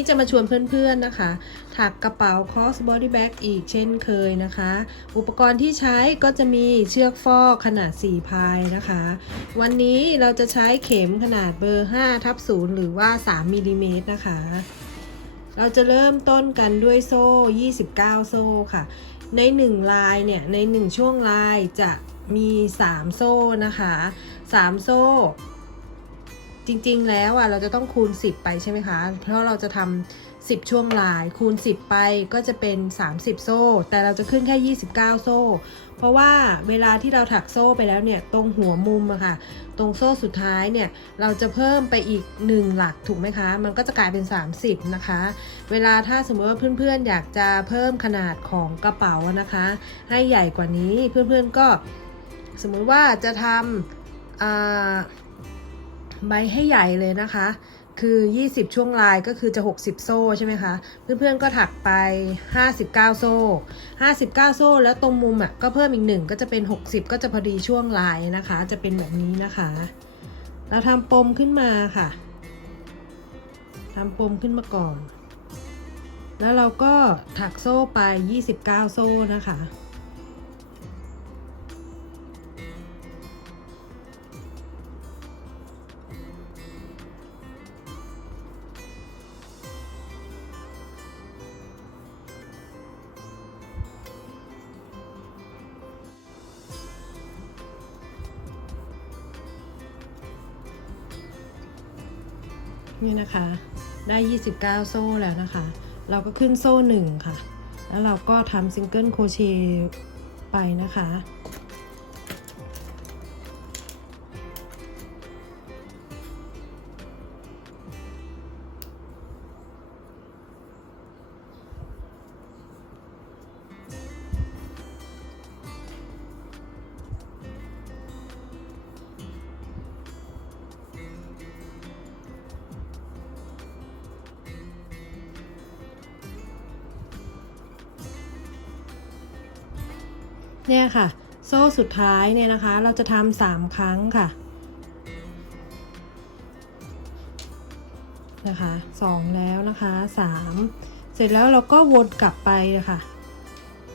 นี้จะมาชวนเพื่อนๆนะคะ ถักกระเป๋า cross body bag อีกเช่นเคยนะคะ อุปกรณ์ที่ใช้ก็จะมีเชือกฟอกขนาด 4 พายนะคะ วันนี้เราจะใช้เข็มขนาดเบอร์5ทับ0หรือว่า 3มิลลิเมตรนะคะ เราจะเริ่มต้นกันด้วยโซ่ 29 โซ่ค่ะ ใน 1 ลายเนี่ย ใน 1 ช่วงลายจะมี 3 โซ่นะคะ 3 โซ่ จริงๆ แล้วอะเราจะต้องคูณ 10 ไปใช่ไหมคะ เพราะเราจะทำ10 ช่วงลาย คูณ 10 ไปก็จะเป็น 30 โซ่ แต่เราจะขึ้นแค่ 29 โซ่ เพราะว่าเวลาที่เราถักโซ่ไปแล้วเนี่ยตรงหัวมุมอะค่ะ ตรงโซ่สุดท้ายเนี่ยเราจะเพิ่มไปอีก 1 หลักถูกไหมคะ มันก็จะกลายเป็น 30 นะคะ เวลาถ้าสมมติว่าเพื่อนๆ อยากจะเพิ่มขนาดของกระเป๋านะคะ ให้ใหญ่กว่านี้เพื่อนๆก็ สมมติว่าจะทำอ่า ใบให้ใหญ่เลยนะคะ คือ 20 ช่วงลายก็คือจะ 60 โซ่ใช่ไหมคะ เพื่อนๆก็ถักไป 59 โซ่ 59 โซ่ แล้วตรงมุมอะก็เพิ่มอีกหนึ่งก็จะเป็น 60 ก็จะพอดีช่วงลายนะคะ จะเป็นแบบนี้นะคะ เราทำปมขึ้นมาค่ะทำปมขึ้นมาก่อน แล้วเราก็ถักโซ่ไป 29 โซ่นะคะ นี่นะคะ ได้ 29 โซ่แล้วนะคะ เราก็ขึ้นโซ่หนึ่งค่ะ แล้วเราก็ทำซิงเกิลโครเชต์ไปนะคะ เนี่ยค่ะ โซ่สุดท้ายเนี่ยนะคะ เราจะทำสามครั้งค่ะนะคะสองแล้วนะคะสามเสร็จแล้วเราก็วนกลับไปนะคะ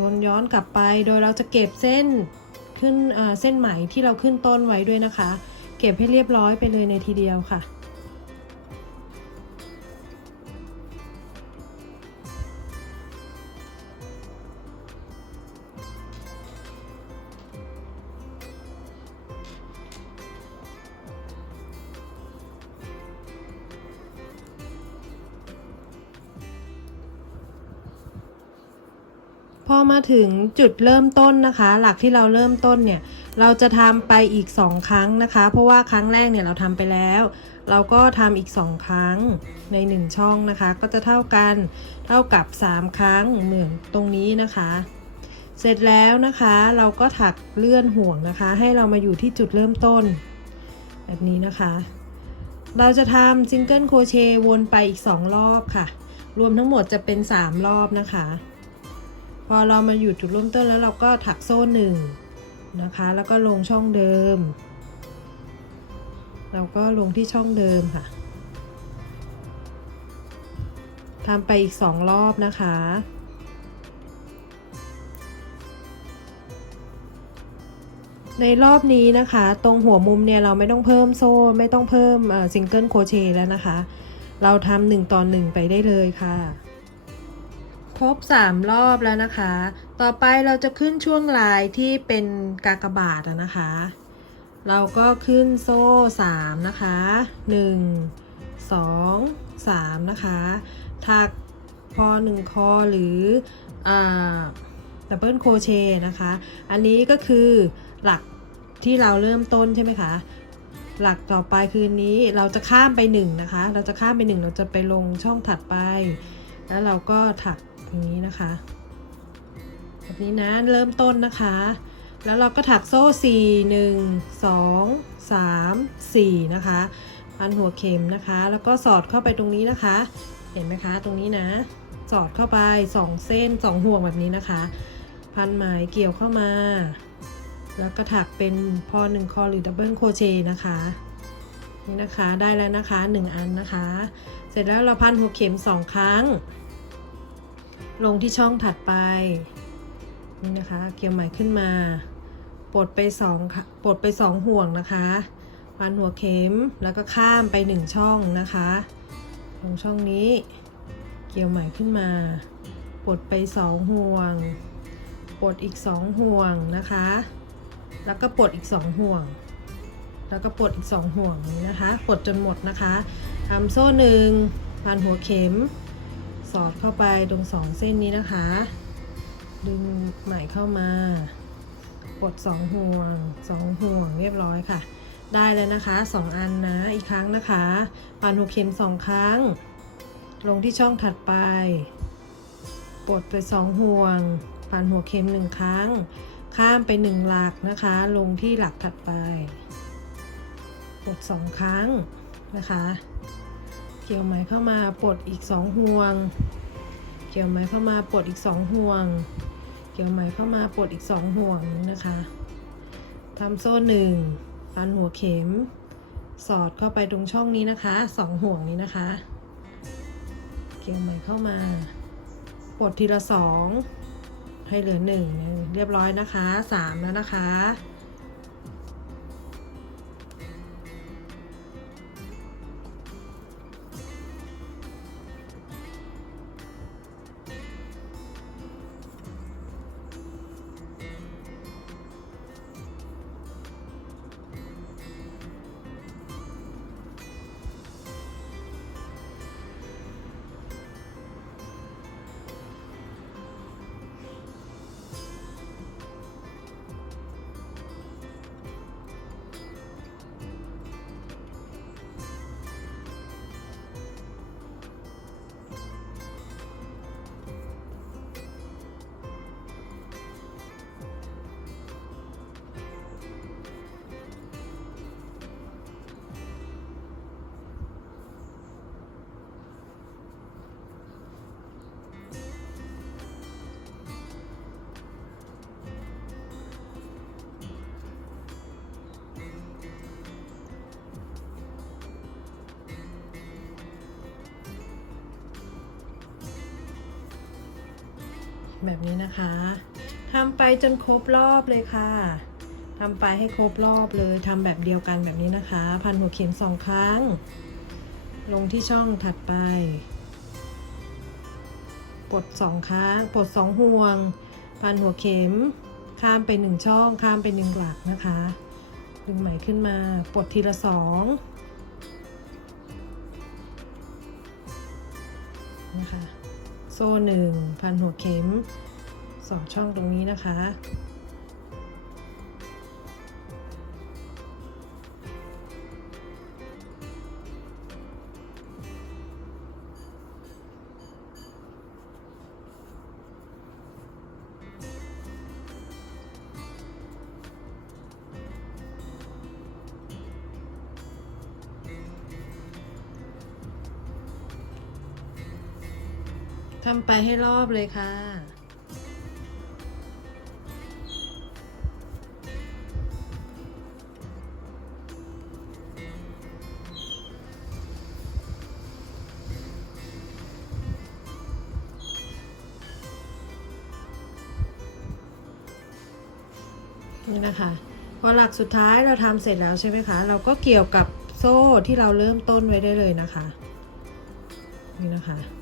วนย้อนกลับไปโดยเราจะเก็บเส้นขึ้นเอ่อเส้นไหมที่เราขึ้นต้นไว้ด้วยนะคะ เก็บให้เรียบร้อยไปเลยในทีเดียวค่ะ พอมาถึงจุดเริ่มต้นนะคะ หลักที่เราเริ่มต้นเนี่ย เราจะทำไปอีก 2 ครั้งนะคะ เพราะว่าครั้งแรกเนี่ยเราทำไปแล้ว เราก็ทำอีก 2 ครั้งใน 1 ช่องนะคะ ก็จะเท่ากันเท่ากับ 3 ครั้งเหมือนตรงนี้นะคะ เสร็จแล้วนะคะเราก็ถักเลื่อนห่วงนะคะ ให้เรามาอยู่ที่จุดเริ่มต้น แบบนี้นะคะ เราจะทำซิงเกิลโครเชต์วนไปอีก 2 รอบค่ะ รวมทั้งหมดจะเป็น 3 รอบนะคะ พอเรามาอยู่จุดเริ่มต้นแล้วเราก็ถักโซ่หนึ่งนะคะ แล้วก็ลงช่องเดิม เราก็ลงที่ช่องเดิมค่ะทำไปอีกสองรอบนะคะในรอบนี้นะคะ ตรงหัวมุมเนี่ยเราไม่ต้องเพิ่มโซ่ไม่ต้องเพิ่มซิงเกิลโคเชแล้วนะคะ เราทำหนึ่งต่อหนึ่งไปได้เลยค่ะ ครบ 3 รอบแล้วนะคะ ต่อไปเราจะขึ้นช่วงลายที่เป็นกากบาทนะคะ เราก็ขึ้นโซ่ 3 นะคะ 1 2 3 นะคะ ถักพอ 1 คอหรือดับเบิลโคเชนะคะ อันนี้ก็คือหลักที่เราเริ่มต้นใช่ไหมคะ หลักต่อไปคืนนี้เราจะข้ามไป1นะคะ เราจะข้ามไป 1 เราจะไปลงช่องถัดไป แล้วเราก็ถัก อย่างนี้นะคะแบบนี้นะเริ่มต้นนะคะ แล้วเราก็ถักโซ่4 1 2 3 4นะคะพันหัวเข็มนะคะ แล้วก็สอดเข้าไปตรงนี้นะคะ เห็นไหมคะ ตรงนี้นะ สอดเข้าไป 2 เส้น 2 ห่วงแบบนี้นะคะ พันไหมเกี่ยวเข้ามา แล้วก็ถักเป็นพอหนึ่งคอหรือดับเบิลโคเชนะคะ นี่นะคะได้แล้วนะคะหนึ่งอันนะคะ เสร็จแล้วเราพันหัวเข็มสองครั้ง ลงที่ช่องถัดไปนี่นะคะ เกี่ยวไหมขึ้นมาปลดไปสองปลดไปสองห่วงนะคะพันหัวเข็มแล้วก็ข้ามไปหนึ่งช่องนะคะตรงช่องนี้ เกี่ยวไหมขึ้นมาปลดไปสองห่วงปลดอีกสองห่วงนะคะ แล้วก็ปลดอีกสองห่วง แล้วก็ปลดอีกสองห่วงนี้นะคะปลดจนหมดนะคะทำโซ่หนึ่งพันหัวเข็ม สอดเข้าไปตรงสองเส้นนี้นะคะ ดึงไหมเข้ามาปดสองห่วงสองห่วงเรียบร้อยค่ะ ได้แล้วนะคะสองอันนะอีกครั้งนะคะพันหัวเข็มสองครั้ง ลงที่ช่องถัดไปปลดไปสองห่วงพันหัวเข็มหนึ่งครั้ง ข้ามไปหนึ่งหลักนะคะ ลงที่หลักถัดไปปลดสองครั้งนะคะ กี่ยวไหมเข้ามาปลดอีกสองห่วง เกี่ยวไหมเข้ามาปลดอีกสองห่วง เกี่ยวไหมเข้ามาปลดอีกสองห่วงนะคะทำโซ่หนึ่งพันหัวเข็ม สอดเข้าไปตรงช่องนี้นะคะสองห่วงนี้นะคะ เกี่ยวไหมเข้ามาปลดทีละสองให้เหลือหนึ่งเรียบร้อยนะคะสามแล้วนะคะ แบบนี้นะคะทำไปจนครบรอบเลยค่ะทำไปให้ครบรอบเลยทำแบบเดียวกันแบบนี้นะคะ พันหัวเข็มสองครั้ง ลงที่ช่องถัดไปปลดสองครั้งปลดสองห่วง พันหัวเข็ม ข้ามไปหนึ่งช่อง ข้ามไปหนึ่งหลักนะคะดึงไหมขึ้นมาปลดทีละสองนะคะ โซ่หนึ่งพันหัวเข็มสองช่องตรงนี้นะคะ ให้รอบเลยค่ะ นี่นะคะ พอหลักสุดท้ายเราทำเสร็จแล้วใช่ไหมคะ เราก็เกี่ยวกับโซ่ที่เราเริ่มต้นไว้ได้เลยนะคะ นี่นะคะ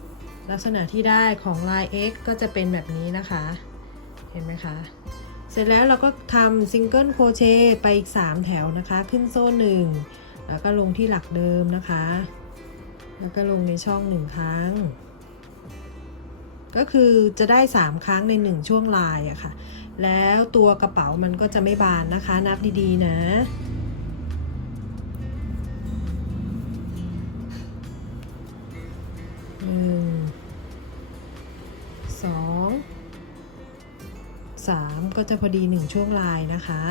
ลักษณะที่ได้ของลาย X ก็จะเป็นแบบนี้นะคะ เห็นไหมคะ เสร็จแล้วเราก็ทำซิงเกิลโคเชต์ไปอีก 3 แถวนะคะ ขึ้นโซ่หนึ่งแล้วก็ลงที่หลักเดิมนะคะ แล้วก็ลงในช่องหนึ่งครั้ง ก็คือจะได้ 3 ครั้งใน 1 ช่วงลายอะค่ะ แล้วตัวกระเป๋ามันก็จะไม่บานนะคะ นับดีๆนะ จะพอดีหนึ่งช่วงลายนะคะ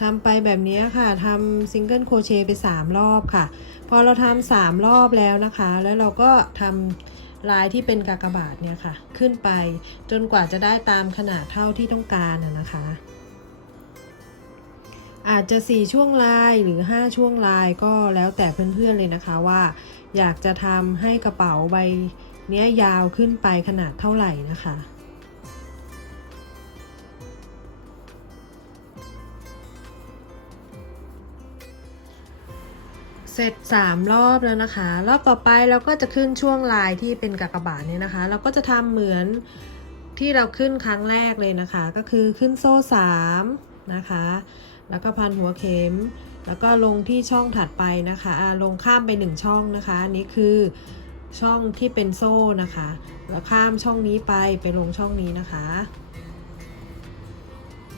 ทำไปแบบนี้ค่ะทำซิงเกิลโครเชต์ไป 3 รอบค่ะ พอเราทำสามรอบแล้วนะคะ แล้วเราก็ทำลายที่เป็นกากบาทเนี่ยค่ะ ขึ้นไปจนกว่าจะได้ตามขนาดเท่าที่ต้องการนะนะคะ อาจจะ 4 ช่วงลายหรือ 5 ช่วงลายก็แล้วแต่เพื่อนๆเลยนะคะว่า อยากจะทำให้กระเป๋าใบเนี้ยยาวขึ้นไปขนาดเท่าไหร่นะคะ เสร็จ 3 รอบแล้วนะคะ รอบต่อไปเราก็จะขึ้นช่วงลายที่เป็นกากบาทเนี่ยนะคะ เราก็จะทำเหมือนที่เราขึ้นครั้งแรกเลยนะคะ ก็คือขึ้นโซ่3นะคะ แล้วก็พันหัวเข็ม แล้วก็ลงที่ช่องถัดไปนะคะลงข้ามไป1ช่องนะคะอันนี้คือช่องที่เป็นโซ่นะคะ แล้วข้ามช่องนี้ไปไปลงช่องนี้นะคะ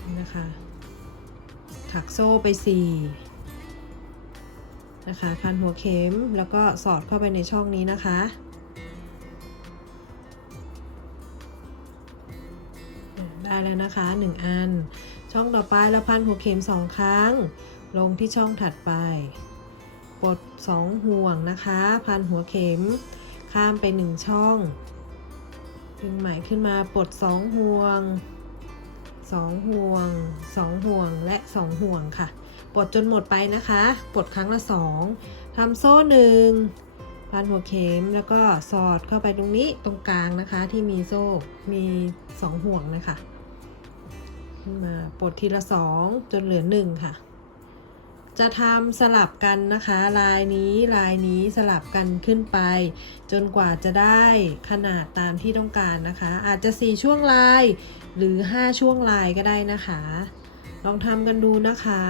นี่นะคะ ถักโซ่ไป4 นะคะพันหัวเข็มแล้วก็สอดเข้าไปในช่องนี้นะคะ ได้แล้วนะคะ 1 อัน ช่องต่อไปแล้วพันหัวเข็ม 2 ครั้ง ลงที่ช่องถัดไปปลด2 ห่วงนะคะ พันหัวเข็ม ข้ามไป 1 ช่อง ดึงไหมขึ้นมาปลด 2 ห่วง 2 ห่วง 2 ห่วงและ 2 ห่วงค่ะปลดจนหมดไปนะคะปลดครั้งละ 2ทำโซ่หนึ่งพันหัวเข็มแล้วก็สอดเข้าไปตรงนี้ตรงกลางนะคะที่มีโซ่มี 2 ห่วงนะคะขึ้นมาปลดทีละ 2 จนเหลือ 1 ค่ะ จะทำสลับกันนะคะ ลายนี้ลายนี้สลับกันขึ้นไป จนกว่าจะได้ขนาดตามที่ต้องการนะคะ อาจจะ 4 ช่วงลาย หรือ 5 ช่วงลายก็ได้นะคะ ลองทำกันดูนะคะ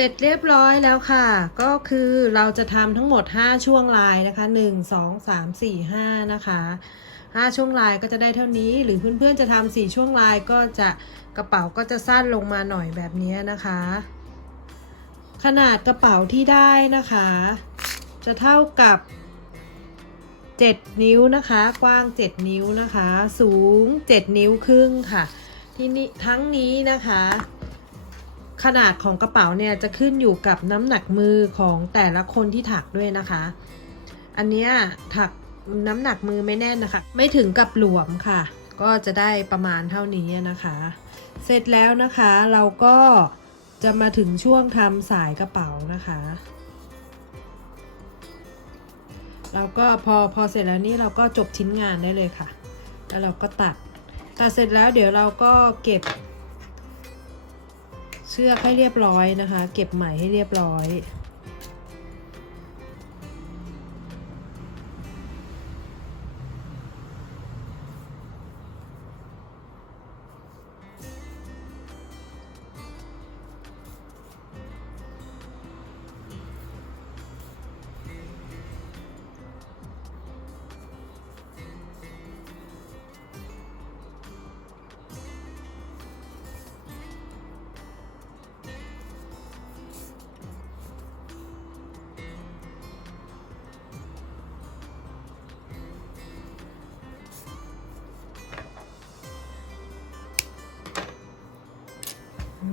เสร็จเรียบร้อยแล้วค่ะ ก็คือเราจะทำทั้งหมด 5 ช่วงลายนะคะ 1 2 3 4 5 นะคะ 5 ช่วงลายก็จะได้เท่านี้ หรือเพื่อนๆจะทำ4ช่วงลายก็จะกระเป๋าก็จะสั้นลงมาหน่อยแบบนี้นะคะ ขนาดกระเป๋าที่ได้นะคะ จะเท่ากับ 7 นิ้วนะคะ กว้าง 7 นิ้วนะคะ สูง 7 นิ้วครึ่งค่ะ ที่นี้ทั้งนี้นะคะ ขนาดของกระเป๋าเนี่ยจะขึ้นอยู่กับน้ำหนักมือของแต่ละคนที่ถักด้วยนะคะ อันเนี้ยถักน้ำหนักมือไม่แน่นนะคะ ไม่ถึงกับหลวมค่ะ ก็จะได้ประมาณเท่านี้นะคะ เสร็จแล้วนะคะเราก็จะมาถึงช่วงทำสายกระเป๋านะคะ เราก็พอพอเสร็จแล้วนี่เราก็จบชิ้นงานได้เลยค่ะ แล้วเราก็ตัด ตัดเสร็จแล้วเดี๋ยวเราก็เก็บ เชือกให้เรียบร้อยนะคะ เก็บใหม่ให้เรียบร้อย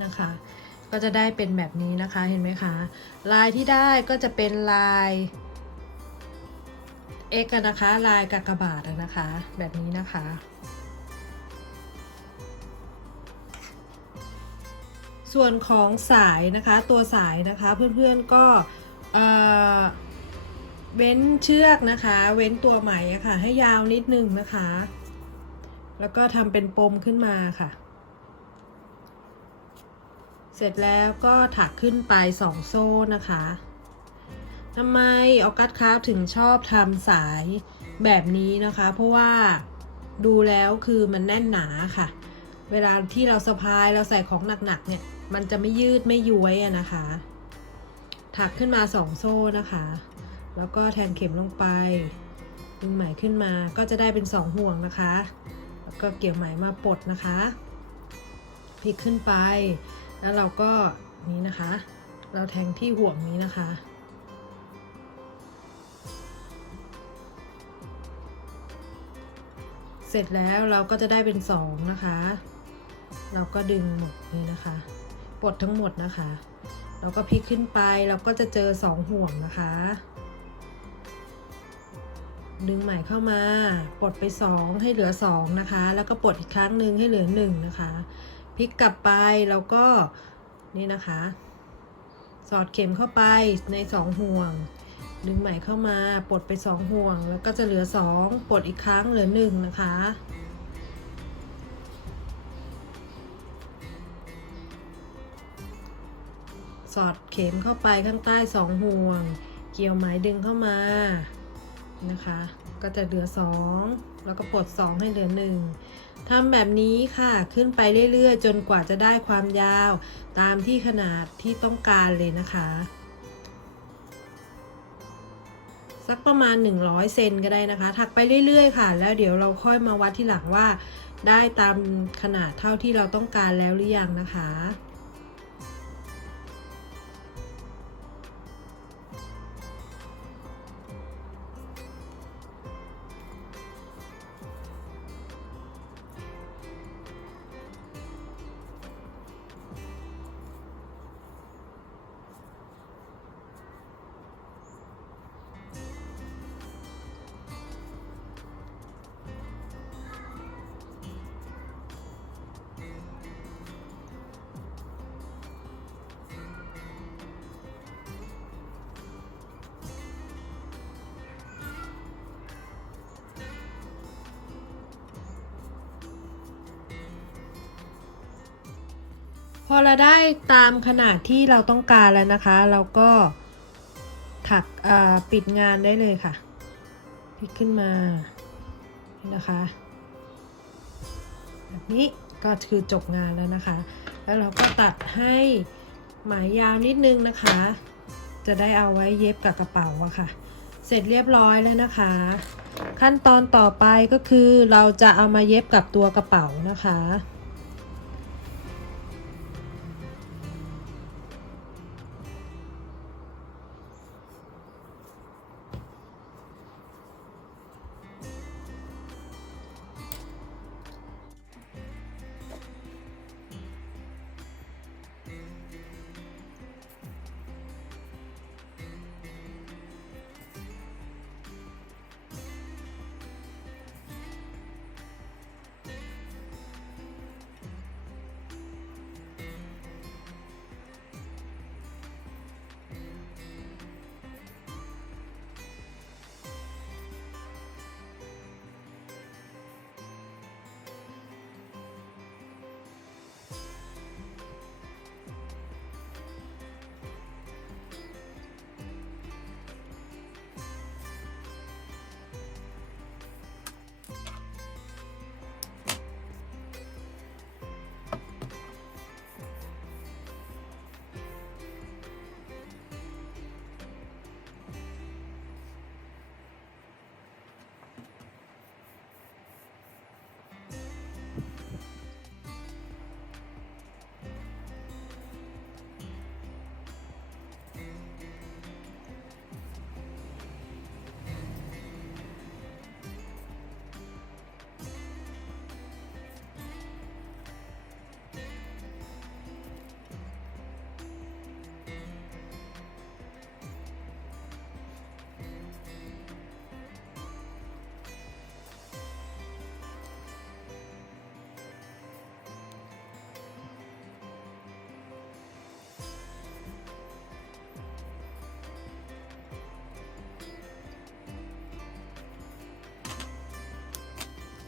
นะคะ ก็จะได้เป็นแบบนี้นะคะเห็นไหมคะ ลายที่ได้ก็จะเป็นลาย X อะนะคะ ลายกากบาทนะคะ แบบนี้นะคะส่วนของสายนะคะตัวสายนะคะเพื่อนๆก็เว้นเชือกนะคะ เว้นตัวไหมะค่ะให้ยาวนิดนึงนะคะ แล้วก็ทำเป็นปมขึ้นมาค่ะ เสร็จแล้วก็ถักขึ้นไปสองโซ่นะคะทำไมออกัสคราฟถึงชอบทำสายแบบนี้นะคะ เพราะว่าดูแล้วคือมันแน่นหนาค่ะ เวลาที่เราสะพายเราใส่ของหนักๆเนี่ย มันจะไม่ยืดไม่ย้วยอะนะคะ ถักขึ้นมาสองโซ่นะคะ แล้วก็แทงเข็มลงไปดึงไหมขึ้นมาก็จะได้เป็นสองห่วงนะคะ แล้วก็เกี่ยวไหมมาปลดนะคะพลิกขึ้นไป แล้วเราก็นี้นะคะ เราแทงที่ห่วงนี้นะคะ เสร็จแล้วเราก็จะได้เป็นสองนะคะ เราก็ดึงหมดนี้นะคะปลดทั้งหมดนะคะ เราก็พลิกขึ้นไปเราก็จะเจอสองห่วงนะคะ ดึงใหม่เข้ามาปลดไปสองให้เหลือสองนะคะ แล้วก็ปลดอีกครั้งหนึ่งให้เหลือหนึ่งนะคะ พลิกกลับไปแล้วก็นี่นะคะ สอดเข็มเข้าไปในสองห่วง ดึงใหม่เข้ามาปลดไปสองห่วง แล้วก็จะเหลือสองปลดอีกครั้งเหลือหนึ่งนะคะสอดเข็มเข้าไปข้างใต้สองห่วง เกี่ยวไหมดึงเข้ามานะคะ ก็จะเหลือสองแล้วก็ปลดสองให้เหลือหนึ่ง ทำแบบนี้ค่ะขึ้นไปเรื่อยๆ จนกว่าจะได้ความยาว ตามที่ขนาดที่ต้องการเลยนะคะ สักประมาณ 100 เซนก็ได้นะคะ ถักไปเรื่อยๆ ค่ะ แล้วเดี๋ยวเราค่อยมาวัดที่หลังว่า ได้ตามขนาดเท่าที่เราต้องการแล้วหรือยังนะคะ พอเราได้ตามขนาดที่เราต้องการแล้วนะคะ เราก็ถักปิดงานได้เลยค่ะพลิกขึ้นมานี่นะคะ แบบนี้ก็คือจบงานแล้วนะคะ แล้วเราก็ตัดให้หมายยาวนิดนึงนะคะ จะได้เอาไว้เย็บกับกระเป๋าอะค่ะ เสร็จเรียบร้อยแล้วนะคะ ขั้นตอนต่อไปก็คือเราจะเอามาเย็บกับตัวกระเป๋านะคะ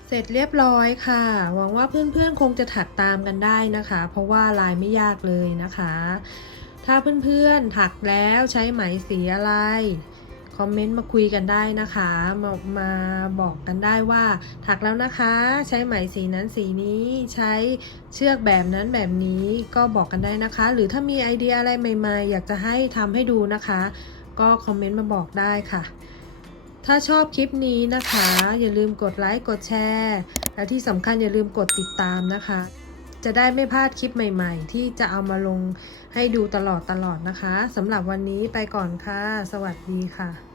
เสร็จเรียบร้อยค่ะ หวังว่าเพื่อนๆคงจะถักตามกันได้นะคะ เพราะว่าลายไม่ยากเลยนะคะ ถ้าเพื่อนๆถักแล้วใช้ไหมสีอะไร คอมเมนต์มาคุยกันได้นะคะ มามาบอกกันได้ว่า ถักแล้วนะคะ ใช้ไหมสีนั้นสีนี้ใช้เชือกแบบนั้นแบบนี้ก็บอกกันได้นะคะ หรือถ้ามีไอเดียอะไรใหม่ ๆ อยากจะให้ทำให้ดูนะคะ ก็คอมเมนต์มาบอกได้ค่ะ ถ้าชอบคลิปนี้นะคะ อย่าลืมกดไลค์กดแชร์ และที่สำคัญอย่าลืมกดติดตามนะคะ จะได้ไม่พลาดคลิปใหม่ ๆ ที่จะเอามาลงให้ดูตลอดตลอดนะคะสำหรับวันนี้ไปก่อนค่ะ สวัสดีค่ะ